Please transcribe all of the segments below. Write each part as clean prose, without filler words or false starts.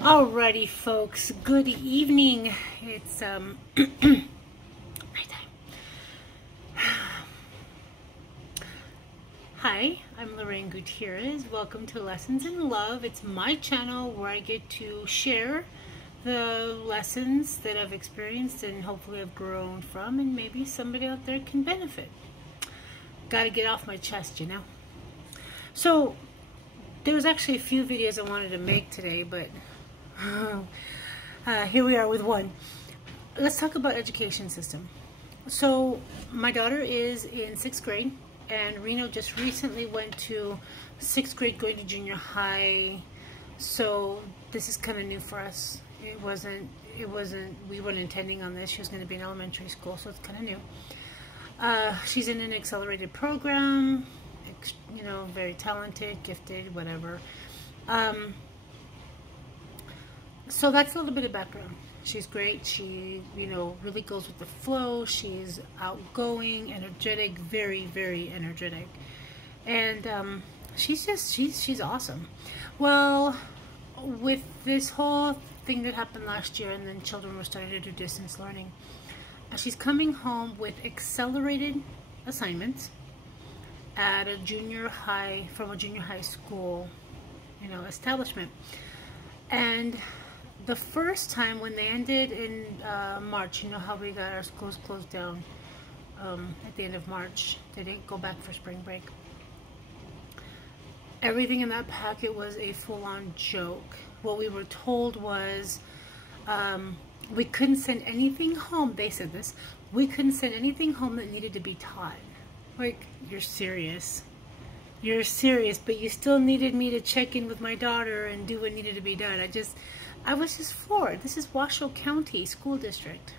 Alrighty, folks. Good evening. It's nighttime. Hi, I'm Lorraine Gutierrez. Welcome to Lessons in Love. It's my channel where I get to share the lessons that I've experienced and hopefully I've grown from, and maybe somebody out there can benefit. Got to get off my chest, you know. So there was actually a few videos I wanted to make today, but here we are with one. Let's talk about education system. So my daughter is in 6th grade, and Reno just recently went to 6th grade going to junior high. So this is kind of new for us. We weren't intending on this. She was going to be in elementary school, so it's kind of new. She's in an accelerated program, you know, very talented, gifted, whatever. So that's a little bit of background. She's great. She, you know, really goes with the flow. She's outgoing, energetic, very, very energetic. And she's awesome. Well, with this whole thing that happened last year, and then children were starting to do distance learning, she's coming home with accelerated assignments at a junior high, from a junior high school, you know, establishment. And the first time when they ended in March, you know how we got our schools closed down at the end of March. They didn't go back for spring break. Everything in that packet was a full-on joke. What we were told was we couldn't send anything home. They said this. We couldn't send anything home that needed to be taught. Like, you're serious. You're serious, but you still needed me to check in with my daughter and do what needed to be done. I was just floored. This is Washoe County School District.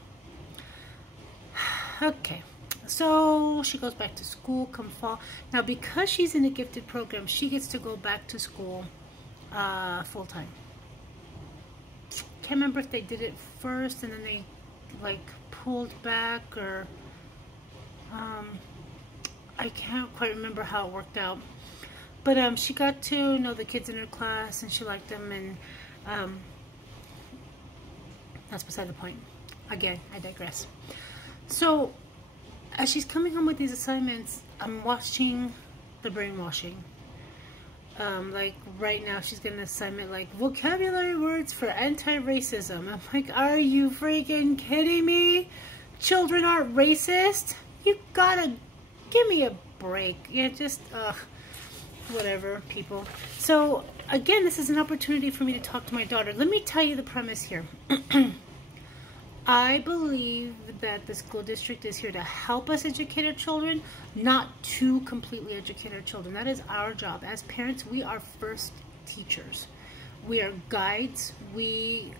Okay, so she goes back to school come fall. Now, because she's in a gifted program, she gets to go back to school full-time. Can't remember if they did it first and then they like pulled back, or I can't quite remember how it worked out. But she got to know the kids in her class and she liked them, and that's beside the point. Again, I digress. So as she's coming home with these assignments, I'm watching the brainwashing. Like right now she's getting an assignment like vocabulary words for anti-racism. I'm like, are you freaking kidding me? Children aren't racist? You gotta give me a break. Yeah, just whatever, people. So again, this is an opportunity for me to talk to my daughter. Let me tell you the premise here. I believe that the school district is here to help us educate our children, not to completely educate our children. That is our job. As parents, we are first teachers. We are guides. We,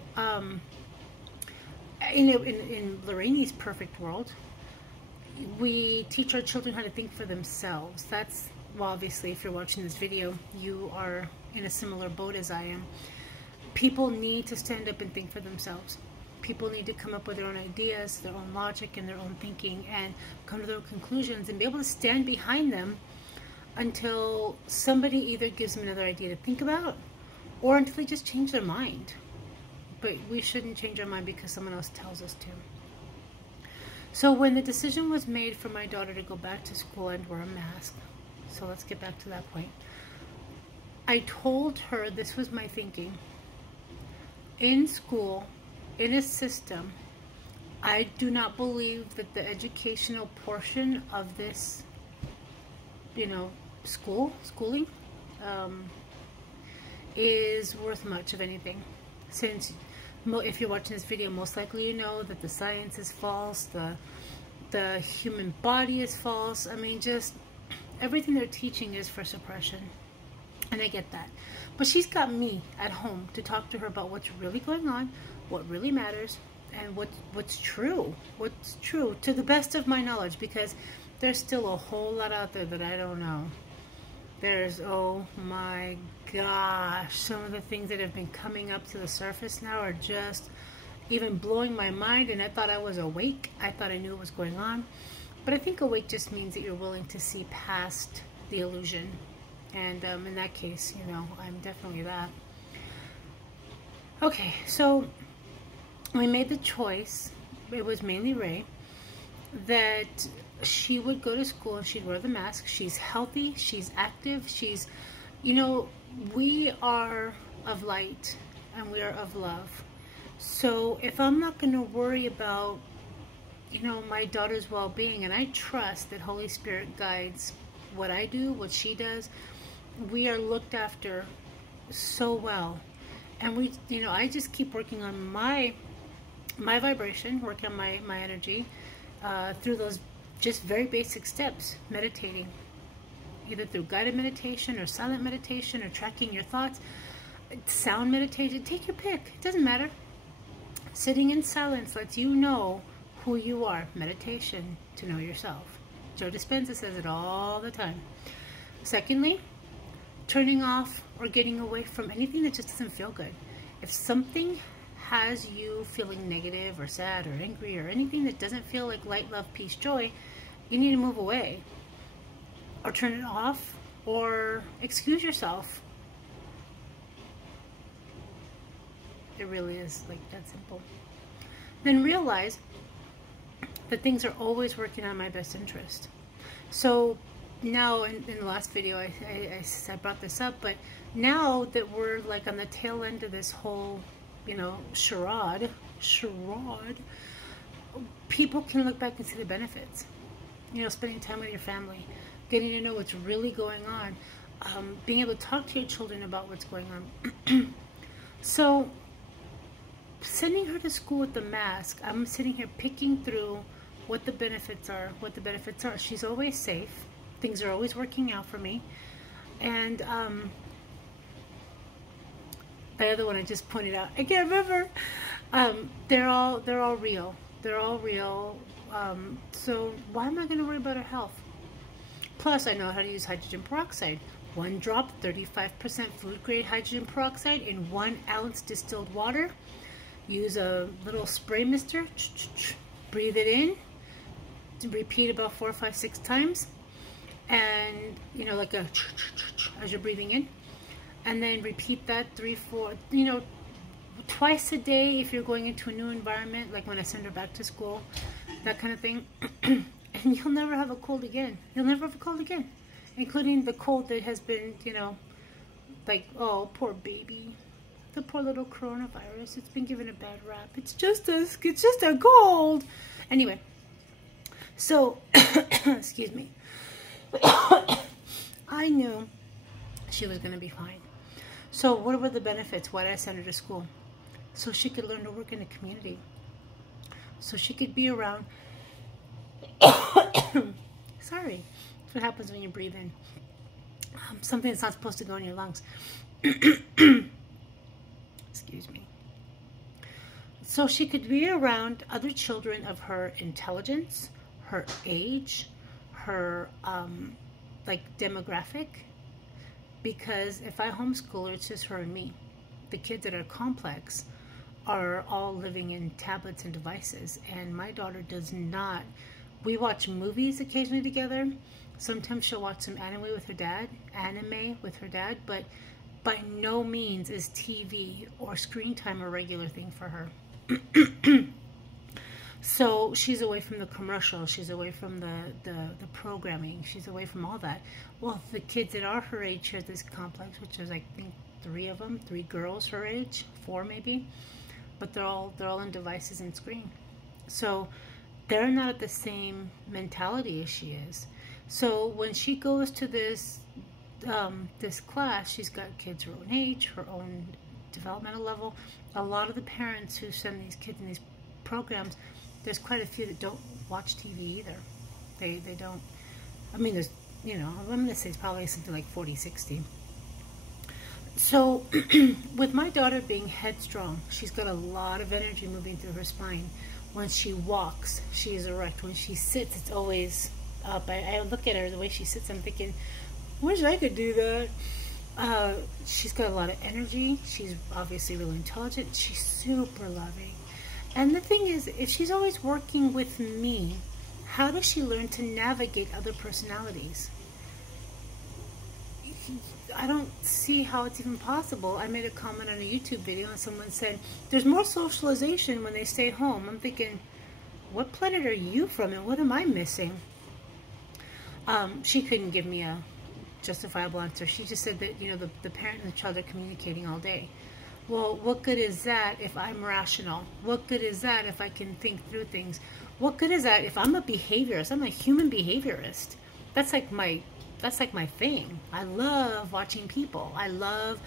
in Lorraine's perfect world, we teach our children how to think for themselves. That's, well, obviously, if you're watching this video, you are in a similar boat as I am. People need to stand up and think for themselves. People need to come up with their own ideas, their own logic, and their own thinking, and come to their own conclusions and be able to stand behind them until somebody either gives them another idea to think about, or until they just change their mind. But we shouldn't change our mind because someone else tells us to. So when the decision was made for my daughter to go back to school and wear a mask, so let's get back to that point. I told her this was my thinking. In school, in a system, I do not believe that the educational portion of this, you know, schooling, is worth much of anything. Since, if you're watching this video, most likely you know that the science is false, the human body is false. I mean, just everything they're teaching is for suppression. And I get that. But she's got me at home to talk to her about what's really going on, what really matters, and what's true to the best of my knowledge, because there's still a whole lot out there that I don't know. There's, oh my gosh, some of the things that have been coming up to the surface now are just even blowing my mind, and I thought I was awake. I thought I knew what was going on. But I think awake just means that you're willing to see past the illusion. And in that case, you know, I'm definitely that. Okay, so we made the choice, it was mainly Ray, that she would go to school and she'd wear the mask. She's healthy, she's active, she's, you know, we are of light and we are of love. So if I'm not going to worry about, you know, my daughter's well-being, and I trust that Holy Spirit guides what I do, what she does, we are looked after so well. And we, you know, I just keep working on my vibration, working on my energy through those just very basic steps, meditating, either through guided meditation or silent meditation or tracking your thoughts, sound meditation, take your pick, it doesn't matter. Sitting in silence lets you know who you are. Meditation, to know yourself. Joe Dispenza says it all the time. Secondly, turning off or getting away from anything that just doesn't feel good. If something has you feeling negative or sad or angry or anything that doesn't feel like light, love, peace, joy, you need to move away or turn it off or excuse yourself. It really is like that simple. Then realize that things are always working on my best interest. So now in the last video I brought this up, but now that we're like on the tail end of this whole, you know, charade, people can look back and see the benefits. You know, spending time with your family, getting to know what's really going on, being able to talk to your children about what's going on. So sending her to school with the mask, I'm sitting here picking through what the benefits are, She's always safe. Things are always working out for me. And the other one I just pointed out, I can't remember. They're all real. They're all real. So why am I going to worry about her health? Plus, I know how to use hydrogen peroxide. 1 drop, 35% food-grade hydrogen peroxide in 1 ounce distilled water. Use a little spray mister. Breathe it in. Repeat about 4, 5, 6 times. And, you know, like a as you're breathing in. And then repeat that 3, 4, you know, twice a day if you're going into a new environment, like when I send her back to school, that kind of thing. And you'll never have a cold again. You'll never have a cold again. Including the cold that has been, you know, like, oh, poor baby. The poor little coronavirus. It's been given a bad rap. It's just a cold. Anyway. So, excuse me. I knew she was going to be fine. So what were the benefits? Why did I send her to school? So she could learn to work in the community. So she could be around. Sorry. That's what happens when you breathe in. Something that's not supposed to go in your lungs. Excuse me. So she could be around other children of her intelligence, her age, her like demographic. Because if I homeschool her, it's just her and me. The kids that are complex are all living in tablets and devices, and my daughter does not. We watch movies occasionally together. Sometimes she'll watch some anime with her dad, but by no means is TV or screen time a regular thing for her. So she's away from the commercials, she's away from the programming, she's away from all that. Well, the kids that are her age share this complex, which is, I think, 3 of them, 3 girls her age, 4 maybe, but they're all in devices and screen. So they're not at the same mentality as she is. So when she goes to this this class, she's got kids her own age, her own developmental level. A lot of the parents who send these kids in these programs, there's quite a few that don't watch TV either. They don't. I mean, there's, you know, I'm going to say it's probably something like 40, 60. So with my daughter being headstrong, she's got a lot of energy moving through her spine. When she walks, she is erect. When she sits, it's always up. I look at her, the way she sits, I'm thinking, wish I could do that. She's got a lot of energy. She's obviously really intelligent. She's super loving. And the thing is, if she's always working with me, how does she learn to navigate other personalities? I don't see how it's even possible. I made a comment on a YouTube video and someone said, there's more socialization when they stay home. I'm thinking, what planet are you from and what am I missing? She couldn't give me a justifiable answer. She just said that, you know, the parent and the child are communicating all day. Well, what good is that if I'm rational? What good is that if I can think through things? What good is that if I'm a behaviorist? I'm a human behaviorist. That's like my thing. I love watching people. I love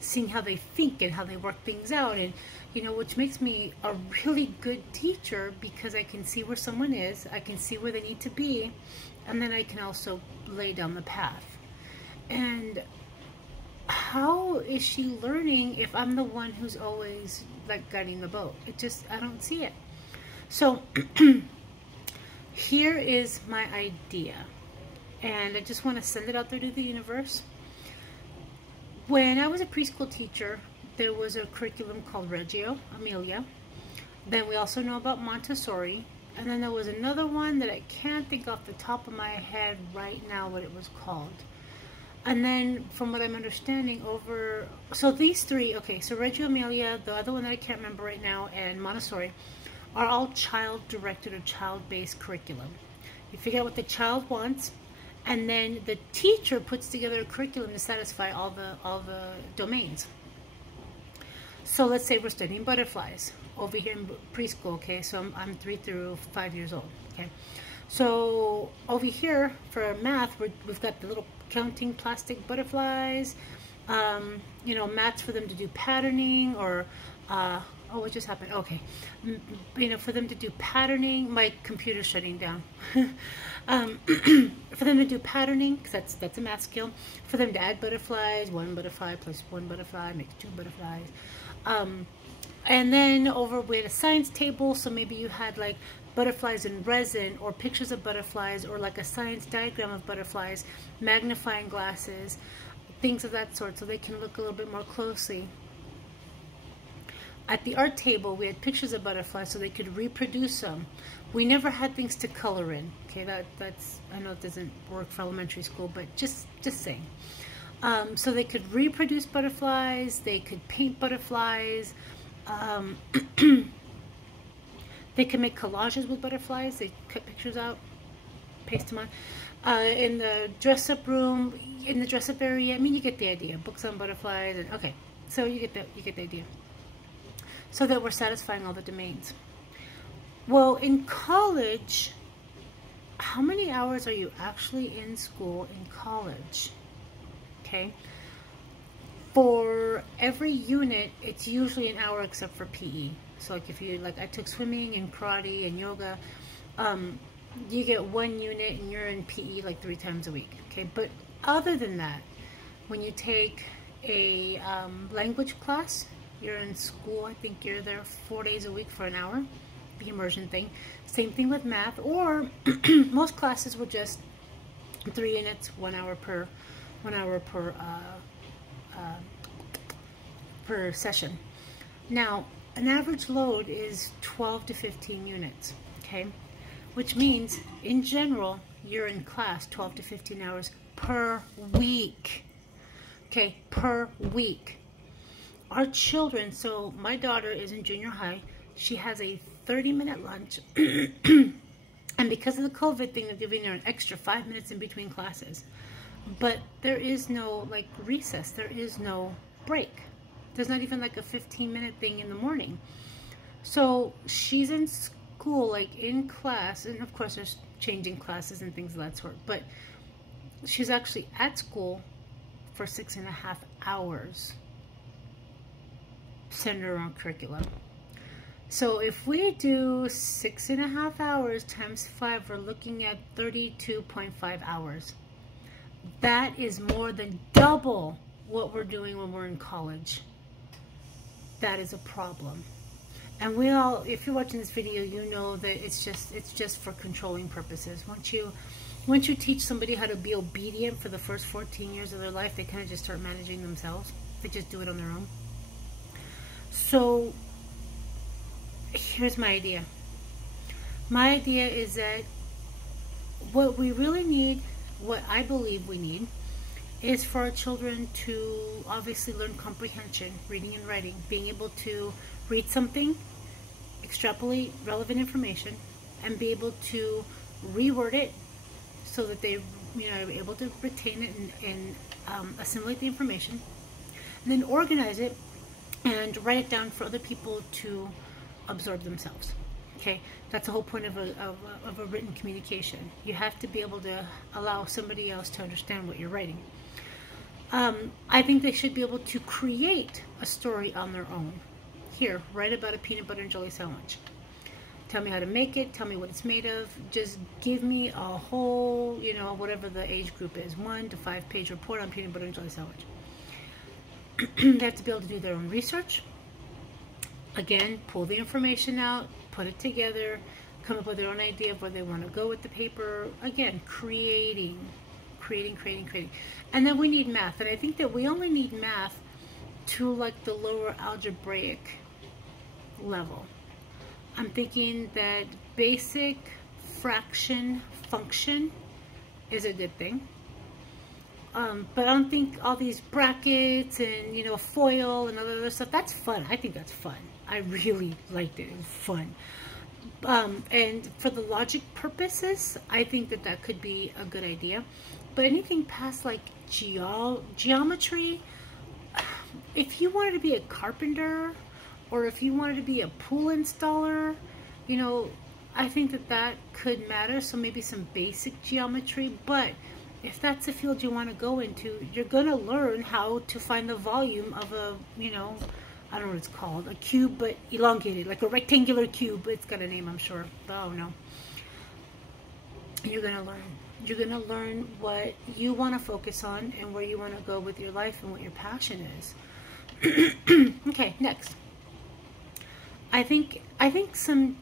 seeing how they think and how they work things out, and you know, which makes me a really good teacher because I can see where someone is, I can see where they need to be, and then I can also lay down the path. And how is she learning if I'm the one who's always like guiding the boat? It just, I don't see it. So here is my idea, and I just want to send it out there to the universe. When I was a preschool teacher, there was a curriculum called Reggio Emilia. Then we also know about Montessori. And then there was another one that I can't think off the top of my head right now what it was called. And then from what I'm understanding so these three, okay, so Reggio Emilia, the other one that I can't remember right now, and Montessori are all child-directed or child-based curriculum. You figure out what the child wants, and then the teacher puts together a curriculum to satisfy all the domains. So let's say we're studying butterflies over here in preschool, okay? So I'm 3 through 5 years old, okay? So over here for math, we've got the little counting plastic butterflies, you know, mats for them to do patterning, or oh, what just happened? Okay, you know, for them to do patterning. My computer's shutting down. For them to do patterning, because that's a math skill. For them to add butterflies, 1 butterfly plus 1 butterfly makes 2 butterflies. And then over we had a science table, so maybe you had like butterflies in resin, or pictures of butterflies, or like a science diagram of butterflies, magnifying glasses, things of that sort, so they can look a little bit more closely. At the art table, we had pictures of butterflies so they could reproduce them. We never had things to color in. Okay, that's, I know it doesn't work for elementary school, but just saying. So they could reproduce butterflies, they could paint butterflies, they could make collages with butterflies. They cut pictures out, paste them on. In the dress-up room, in the dress-up area, I mean, you get the idea. Books on butterflies, and okay, so you get the idea. So that we're satisfying all the domains. Well, in college, how many hours are you actually in school in college? Okay. For every unit, it's usually an hour except for PE. So like if you, like I took swimming and karate and yoga, you get 1 unit and you're in PE like 3 times a week. Okay. But other than that, when you take a language class, you're in school, I think you're there 4 days a week for an hour, the immersion thing. Same thing with math, or most classes were just 3 units, 1 hour per session. Now, an average load is 12 to 15 units, okay? Which means, in general, you're in class 12 to 15 hours per week, okay? Per week. Our children, so my daughter is in junior high, she has a 30-minute lunch, and because of the COVID thing, they're giving her an extra 5 minutes in between classes. But there is no, like, recess, there is no break. There's not even like a 15-minute thing in the morning. So she's in school, like in class, and of course there's changing classes and things of that sort, but she's actually at school for 6.5 hours. Centered around curriculum. So if we do 6.5 hours times 5, we're looking at 32.5 hours. That is more than double what we're doing when we're in college. That is a problem. And we all, if you're watching this video, you know that it's just for controlling purposes. Once you teach somebody how to be obedient for the first 14 years of their life, they kind of just start managing themselves. They just do it on their own. So here's my idea. My idea is that what we really need, what I believe we need, is for our children to obviously learn comprehension, reading and writing, being able to read something, extrapolate relevant information, and be able to reword it so that they, are able to retain it and assimilate the information, and then organize it and write it down for other people to absorb themselves. Okay, that's the whole point of a written communication. You have to be able to allow somebody else to understand what you're writing. I think they should be able to create a story on their own. Here, write about a peanut butter and jelly sandwich. Tell me how to make it, tell me what it's made of, just give me a whole, whatever the age group is, 1 to 5 page report on peanut butter and jelly sandwich. They have to be able to do their own research. Again, pull the information out, put it together, come up with their own idea of where they want to go with the paper. Again, creating. And then we need math. And I think that we only need math to like the lower algebraic level. I'm thinking that basic fraction function is a good thing. But I don't think all these brackets and, FOIL and other stuff, that's fun. I think that's fun. I really liked it. It was fun. And for the logic purposes, I think that that could be a good idea. But anything past like geometry, if you wanted to be a carpenter or if you wanted to be a pool installer, I think that that could matter. So maybe some basic geometry, but if that's the field you want to go into, you're going to learn how to find the volume of a, I don't know what it's called, a cube, but elongated, like a rectangular cube. It's got a name, I'm sure, but I don't know. You're going to learn. You're going to learn what you want to focus on and where you want to go with your life and what your passion is. Okay, next. I think some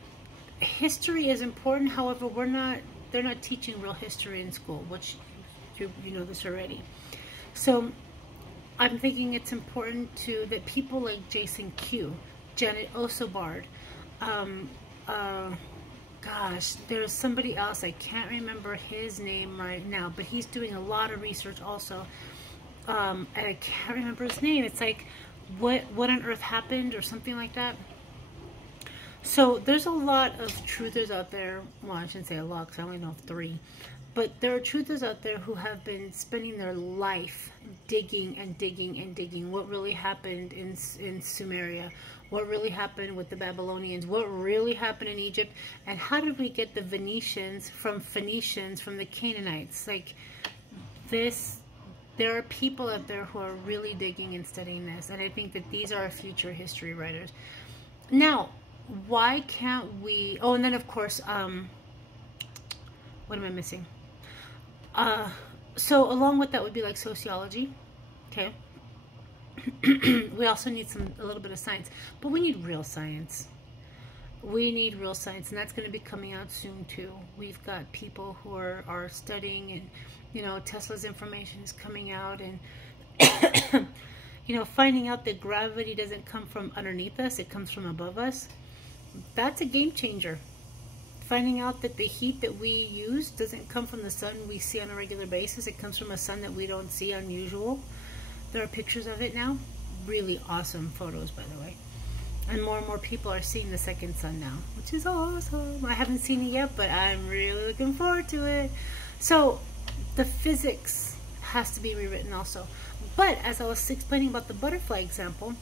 history is important. However, they're not teaching real history in school, which you know this already. So I'm thinking it's important that people like Jason Q, Janet Osobard, gosh, there's somebody else, I can't remember his name right now, but he's doing a lot of research also, and I can't remember his name. It's like, what on earth happened, or something like that. So there's a lot of truthers out there. Well, I shouldn't say a lot, because I only know of 3. But there are truthers out there who have been spending their life digging and digging and digging what really happened in Sumeria, what really happened with the Babylonians, what really happened in Egypt, and how did we get the Venetians from Phoenicians, from the Canaanites. Like this, there are people out there who are really digging and studying this, and I think that these are our future history writers. Now, why can't we, oh, and then of course, what am I missing? So along with that would be like sociology, okay? We also need a little bit of science, but we need real science. We need real science, and that's going to be coming out soon too. We've got people who are studying, and Tesla's information is coming out, and finding out that gravity doesn't come from underneath us, it comes from above us. That's a game changer. Finding out that the heat that we use doesn't come from the sun we see on a regular basis. It comes from a sun that we don't see, unusual. There are pictures of it now. Really awesome photos, by the way. And more people are seeing the second sun now, which is awesome. I haven't seen it yet, but I'm really looking forward to it. So the physics has to be rewritten also. But as I was explaining about the butterfly example,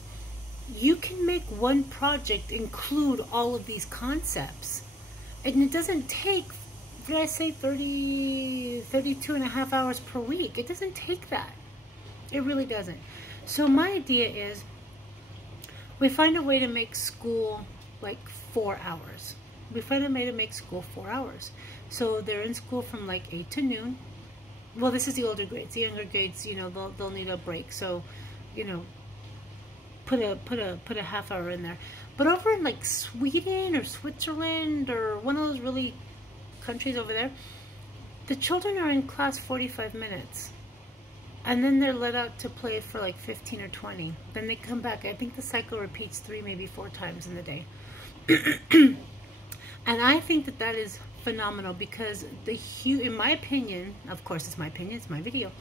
you can make one project include all of these concepts. And it doesn't take, did I say 32 and a half hours per week? It doesn't take that. It really doesn't. So my idea is we find a way to make school like 4 hours. We find a way to make school 4 hours. So they're in school from like 8 to noon. Well, this is the older grades. The younger grades, they'll need a break. So, put a half hour in there. But over in like Sweden or Switzerland or one of those really countries over there, the children are in class 45 minutes. And then they're let out to play for like 15 or 20. Then they come back. I think the cycle repeats 3, maybe 4 times in the day. And I think that that is phenomenal, because in my opinion, of course it's my opinion, it's my video,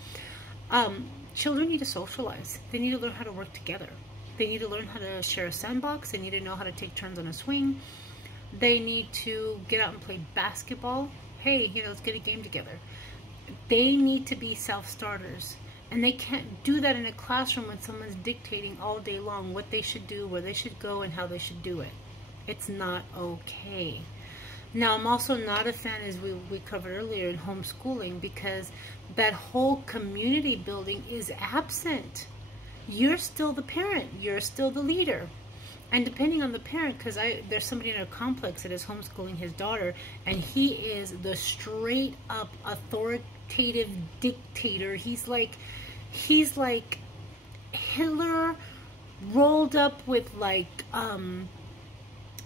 Children need to socialize. They need to learn how to work together. They need to learn how to share a sandbox. They need to know how to take turns on a swing. They need to get out and play basketball. Hey, you know, let's get a game together. They need to be self-starters. And they can't do that in a classroom when someone's dictating all day long what they should do, where they should go, and how they should do it. It's not okay. Now, I'm also not a fan, as we covered earlier, in homeschooling, because that whole community building is absent. You're still the parent. You're still the leader. And depending on the parent, because there's somebody in our complex that is homeschooling his daughter, and he is the straight up authoritative dictator. He's like Hitler rolled up with like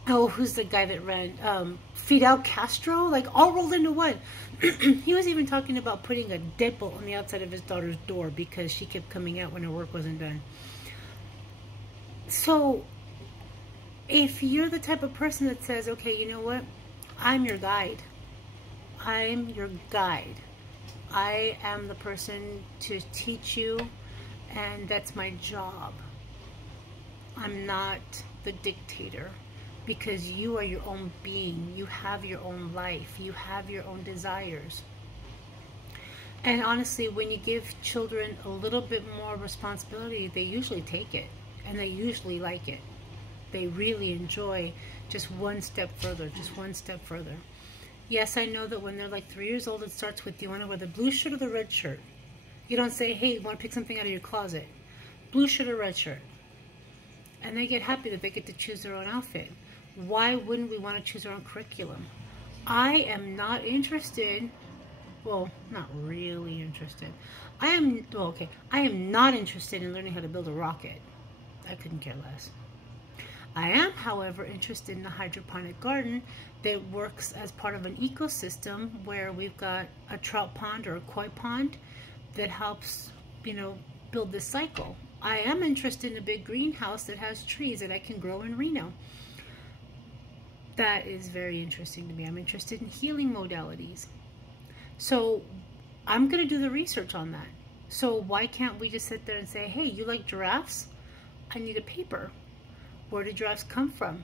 oh, who's the guy that ran Fidel Castro, like all rolled into one. He was even talking about putting a deadbolt on the outside of his daughter's door because she kept coming out when her work wasn't done. So if you're the type of person that says, okay, you know what, I'm your guide. I'm your guide. I am the person to teach you, and that's my job. I'm not the dictator, because you are your own being. You have your own life. You have your own desires. And honestly, when you give children a little bit more responsibility, they usually take it, and they usually like it. They really enjoy just one step further, just one step further. Yes, I know that when they're like 3 years old, it starts with, do you want to wear the blue shirt or the red shirt? You don't say, hey, you want to pick something out of your closet? Blue shirt or red shirt? And they get happy that they get to choose their own outfit. Why wouldn't we want to choose our own curriculum? I am not interested, well, not really interested. I am not interested in learning how to build a rocket. I couldn't care less. I am, however, interested in a hydroponic garden that works as part of an ecosystem where we've got a trout pond or a koi pond that helps, you know, build this cycle. I am interested in a big greenhouse that has trees that I can grow in Reno. That is very interesting to me. I'm interested in healing modalities. So I'm going to do the research on that. So why can't we just sit there and say, hey, you like giraffes? I need a paper. Where do giraffes come from?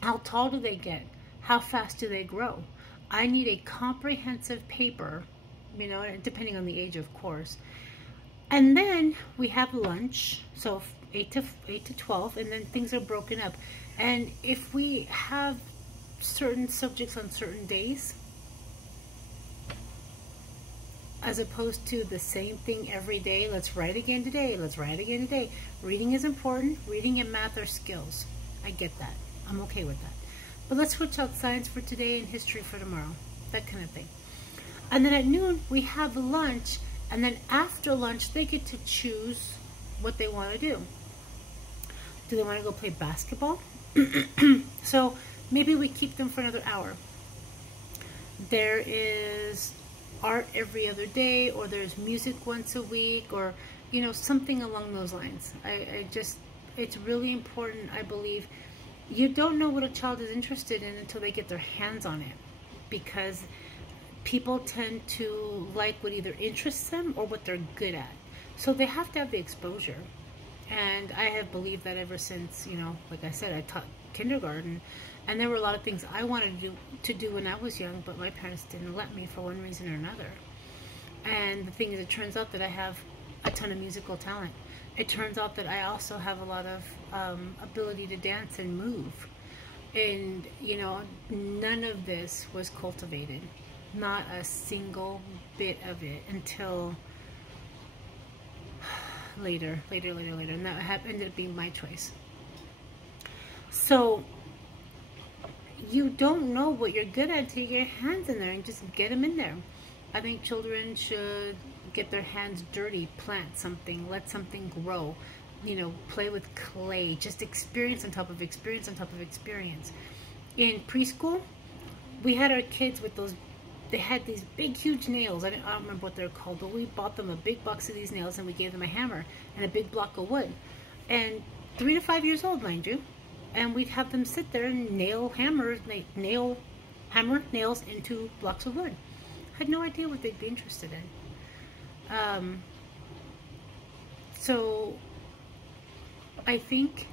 How tall do they get? How fast do they grow? I need a comprehensive paper, you know, depending on the age, of course. And then we have lunch, so 8 to 12, and then things are broken up. And if we have certain subjects on certain days, as opposed to the same thing every day, let's write again today, let's write again today. Reading is important. Reading and math are skills. I get that. I'm okay with that. But let's switch out science for today and history for tomorrow. That kind of thing. And then at noon, we have lunch. And then after lunch, they get to choose what they want to do. Do they want to go play basketball? So maybe we keep them for another hour. There is art every other day, or there's music once a week, or, you know, something along those lines. It's really important, I believe. You don't know what a child is interested in until they get their hands on it, because people tend to like what either interests them or what they're good at. So they have to have the exposure. And I have believed that ever since, you know, like I said, I taught kindergarten, and there were a lot of things I wanted to do when I was young, but my parents didn't let me for one reason or another. And the thing is, it turns out that I have a ton of musical talent. It turns out that I also have a lot of ability to dance and move. And, you know, none of this was cultivated. Not a single bit of it until later. And that ended up being my choice. So you don't know what you're good at until you get your hands in there and just get them in there. I think children should get their hands dirty, plant something, let something grow, you know, play with clay, just experience on top of experience on top of experience. In preschool, we had our kids with those, they had these big, huge nails. I don't remember what they're called, but we bought them a big box of these nails, and we gave them a hammer and a big block of wood. And 3 to 5 years old, mind you. And we'd have them sit there and hammer nails into blocks of wood. I had no idea what they'd be interested in. So I think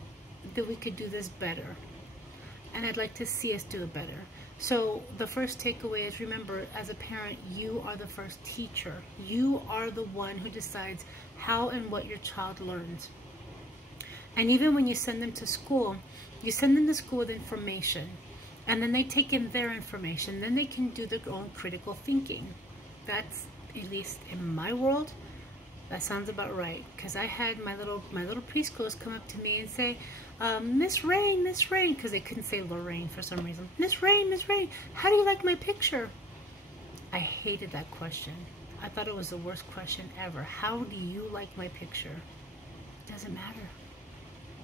that we could do this better, and I'd like to see us do it better. So the first takeaway is, remember, as a parent, you are the first teacher. You are the one who decides how and what your child learns. And even when you send them to school, you send them to school with information, and then they take in their information. Then they can do their own critical thinking. That's, at least in my world, that sounds about right. Because I had my little preschoolers come up to me and say, Miss Rain, because they couldn't say Lorraine for some reason. Miss Rain, how do you like my picture? I hated that question. I thought it was the worst question ever. How do you like my picture? It doesn't matter.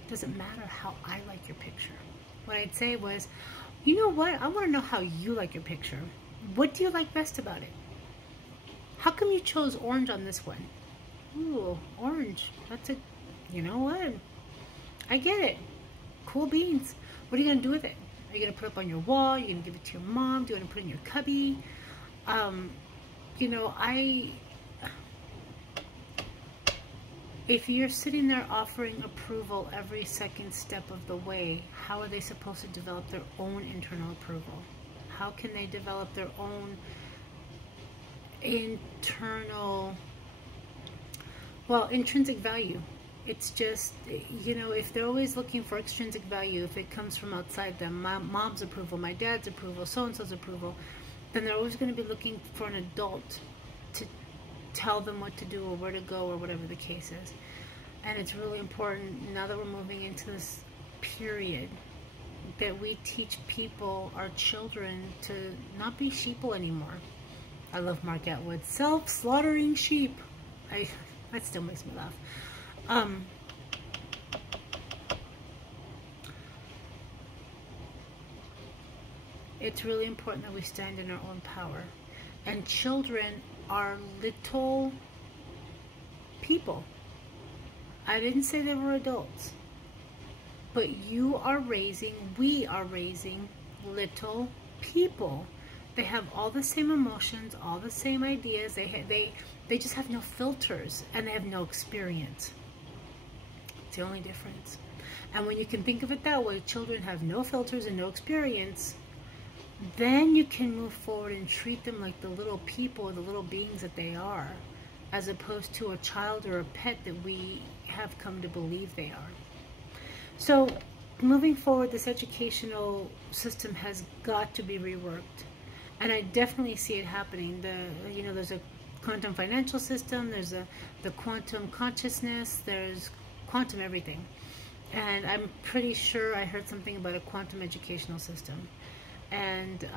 It doesn't matter how I like your picture. What I'd say was, you know what? I want to know how you like your picture. What do you like best about it? How come you chose orange on this one? Ooh, orange. That's a, you know what? I get it. Cool beans. What are you going to do with it? Are you going to put it up on your wall? Are you going to give it to your mom? Do you want to put it in your cubby? You know, if you're sitting there offering approval every second step of the way, how are they supposed to develop their own internal approval? How can they develop their own internal, well, intrinsic value? It's just, you know, if they're always looking for extrinsic value, if it comes from outside them, my mom's approval, my dad's approval, so-and-so's approval, then they're always going to be looking for an adult to tell them what to do or where to go or whatever the case is. And it's really important, now that we're moving into this period, that we teach people, our children, to not be sheeple anymore. I love Mark Atwood's self-slaughtering sheep. That still makes me laugh. It's really important that we stand in our own power. And children are little people. I didn't say they were adults. But we are raising little people. They have all the same emotions, all the same ideas. They just have no filters, and they have no experience. It's the only difference. And when you can think of it that way, children have no filters and no experience, then you can move forward and treat them like the little people, the little beings that they are, as opposed to a child or a pet that we have come to believe they are. So moving forward, this educational system has got to be reworked. And I definitely see it happening. You know, there's a quantum financial system, there's the quantum consciousness, there's quantum everything. And I'm pretty sure I heard something about a quantum educational system. And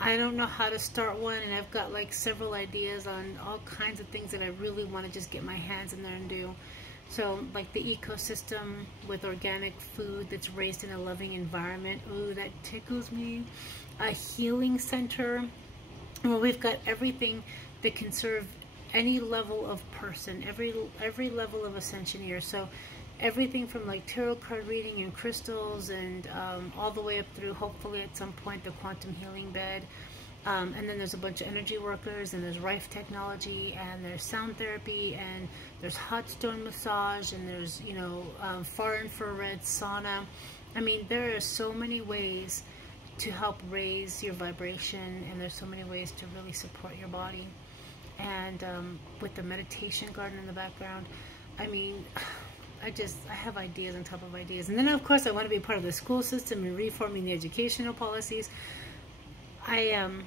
I don't know how to start one, and I've got like several ideas on all kinds of things that I really want to just get my hands in there and do. So like the ecosystem with organic food that's raised in a loving environment. Ooh, that tickles me. A healing center where we've got everything that can serve any level of person, every level of ascension here. So everything from like tarot card reading and crystals, and all the way up through, hopefully at some point, the quantum healing bed. And then there's a bunch of energy workers, and there's Rife technology, and there's sound therapy, and there's hot stone massage, and there's, you know, far infrared sauna. I mean, there are so many ways to help raise your vibration, and there's so many ways to really support your body. And with the meditation garden in the background, I mean, I have ideas on top of ideas. And then of course I want to be part of the school system and reforming the educational policies. I'm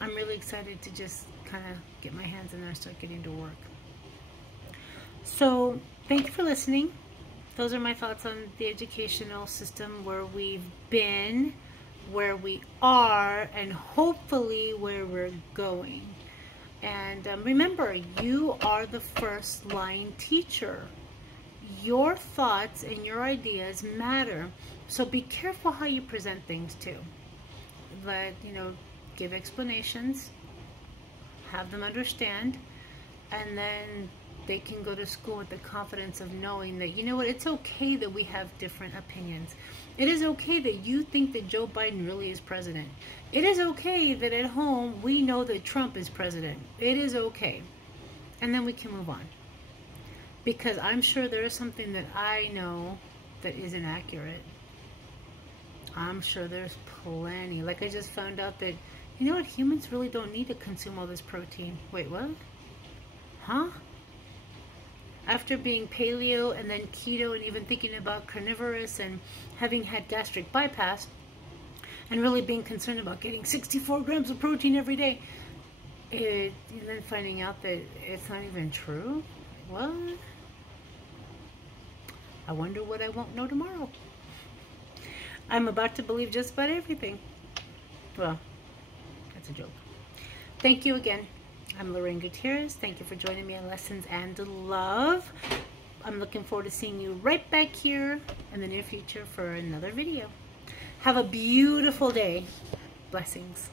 really excited to just kind of get my hands in there and start getting to work. So thank you for listening. Those are my thoughts on the educational system, where we've been, where we are, and hopefully where we're going. And remember, you are the first line teacher. Your thoughts and your ideas matter. So be careful how you present things too. But, you know, give explanations, have them understand, and then they can go to school with the confidence of knowing that, you know what, it's okay that we have different opinions. It is okay that you think that Joe Biden really is president. It is okay that at home we know that Trump is president. It is okay. And then we can move on. Because I'm sure there is something that I know that isn't accurate. I'm sure there's plenty. Like I just found out that, you know what, humans really don't need to consume all this protein. Wait, what? Huh? After being paleo and then keto and even thinking about carnivorous and having had gastric bypass and really being concerned about getting 64 grams of protein every day, and then finding out that it's not even true? What? I wonder what I won't know tomorrow. I'm about to believe just about everything. Well, that's a joke. Thank you again. I'm Lorraine Gutierrez. Thank you for joining me on Lessons and Love. I'm looking forward to seeing you right back here in the near future for another video. Have a beautiful day. Blessings.